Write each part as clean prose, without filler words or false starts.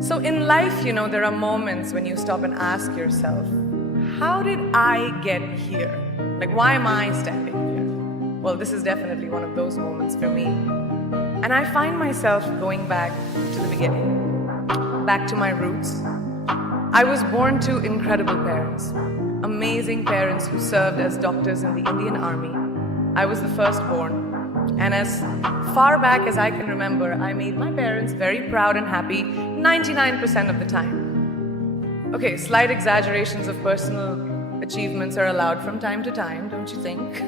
So in life, there are moments when you stop and ask yourself, how did I get here? Like, why am I standing here? Well, this is definitely one of those moments for me. And I find myself going back to the beginning, back to my roots. I was born to incredible parents, amazing parents who served as doctors in the Indian Army. I was the firstborn. And as far back as I can remember, I made my parents very proud and happy 99% of the time. Okay, slight exaggerations of personal achievements are allowed from time to time, don't you think?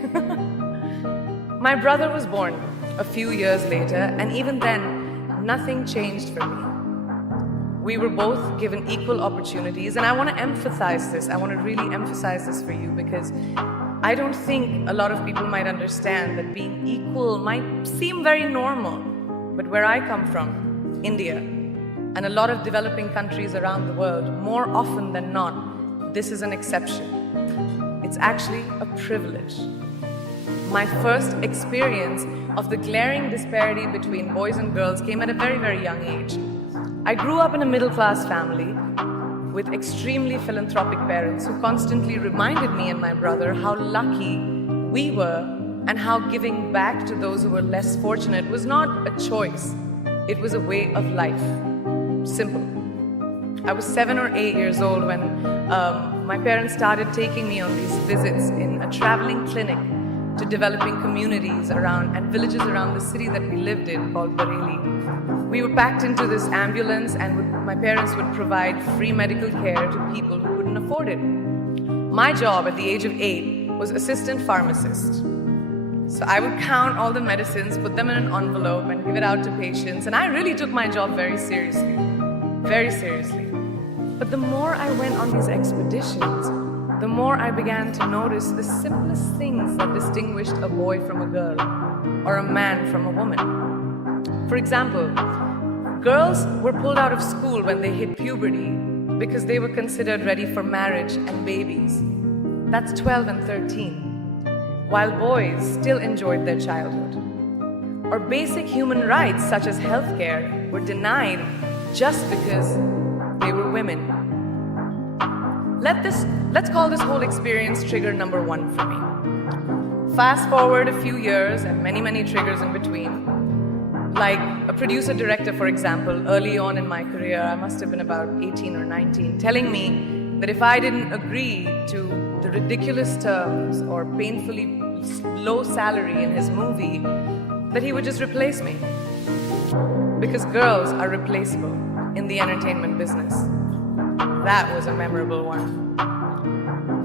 My brother was born a few years later, and even then, nothing changed for me. We were both given equal opportunities, and I want to emphasize this. I want to really emphasize this for you because I don't think a lot of people might understand that being equal might seem very normal. But where I come from, India, and a lot of developing countries around the world, more often than not, this is an exception. It's actually a privilege. My first experience of the glaring disparity between boys and girls came at a very, very young age. I grew up in a middle-class family with extremely philanthropic parents who constantly reminded me and my brother how lucky we were and how giving back to those who were less fortunate was not a choice. It was a way of life. Simple. I was 7 or 8 years old when my parents started taking me on these visits in a traveling clinic to developing communities around and villages around the city that we lived in called Bareilly. We were packed into this ambulance and my parents would provide free medical care to people who couldn't afford it. My job at the age of 8 was assistant pharmacist. So I would count all the medicines, put them in an envelope and give it out to patients, and I really took my job very seriously. Very seriously. But the more I went on these expeditions, the more I began to notice the simplest things that distinguished a boy from a girl or a man from a woman. For example, girls were pulled out of school when they hit puberty because they were considered ready for marriage and babies. That's 12 and 13, while boys still enjoyed their childhood. Or basic human rights such as healthcare were denied just because they were women. Let's call this whole experience trigger number 1 for me. Fast forward a few years and many, many triggers in between. Like a producer-director, for example, early on in my career, I must have been about 18 or 19, telling me that if I didn't agree to the ridiculous terms or painfully low salary in his movie, that he would just replace me. Because girls are replaceable in the entertainment business. That was a memorable one.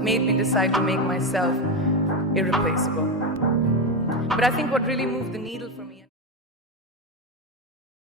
Made me decide to make myself irreplaceable. But I think what really moved the needle for me